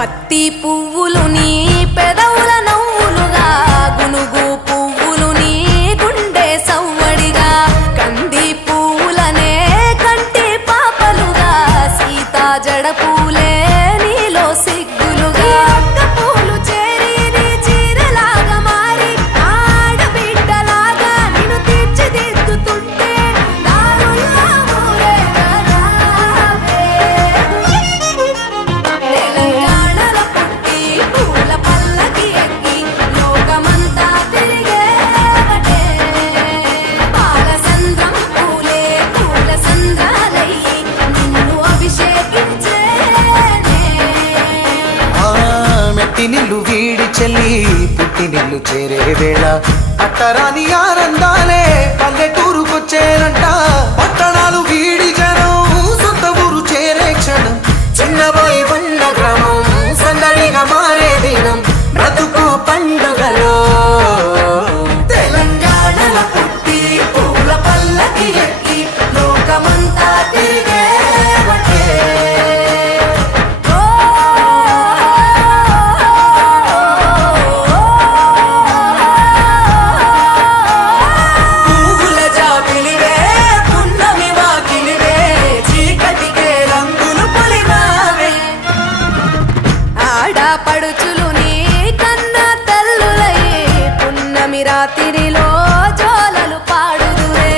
పత్తి పువ్వులు నీ పెదవుల నవ్వులుగా గునుగు పువ్వులు నీ గుండె సవ్వడిగా కంది పువ్వులనే కంటి పాపలుగా సీతా జడ పూలే నీలో సిగ్గులుగా పూలు చేరి నీ చీరలాగా మారి ఆడబిడ్డలాగా నిన్ను తీర్చిదిద్దుతుంటే దారుల్లో ఊరేగారావే. తెలంగాణలో పుట్టి పూల పల్లకి ఎక్కి లోకమంతా తిరిగేవటే. పాలసంద్రం పూలే పూల సంద్రాలయ్యి నిన్ను అభిషేకించేనే. మెట్టి నిల్లు వీడి చెల్లి పుట్టి నిల్లు చేరే వేళ అట్టరాని ఆనందాలే పల్లెటూరుకొచ్చేనంట. పట్టణాలు వీడి జనం సొంత ఊరు చేరే క్షణం చిన్నబోయి ఉన్న గ్రామం సందడిగా మారే దినం బ్రతుకు పండుగలో. తెలంగాణలో పుట్టి పూల పల్లకి ఎక్కి లోకమంతా తిరిగేవటే. పువ్వుల జాబిలివే పున్నమి వాకిలివే చీకటికే రంగులు పొలిమావే. ఆడపడుచులు నీ కన్న తల్లులయ్యే పున్నమి రాత్రిలో జోలలు పాడుదురే.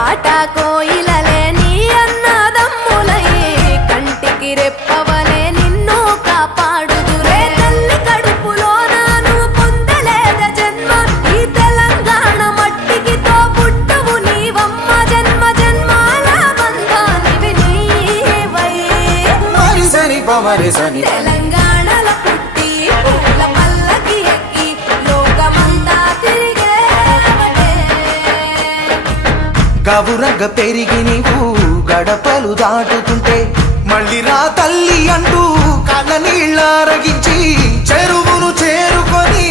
ఆట కోయిలలే నీ అన్నదమ్ములయ్యే కంటికి రెప్పవలే నిన్ను కాపాడుదురే. తల్లి కడుపులో నువ్వు పొందలేద జన్మ ఈ తెలంగాణ మట్టికి తో పుట్టవు నీవమ్మ. జన్మ జన్మాల బంధానివి నీవై. మరిసని పమరిసని తెలంగాణలో పుట్టి పూల పల్లకి ఎక్కి లోకమంతా తిరిగేవటే. గవురగ పెరిగి నీవు గడపలు దాటుతుంటే మళ్ళీ రా తల్లి అంటూ కళ్ళ నీళ్ళ రగించి చెరువును చేరుకొని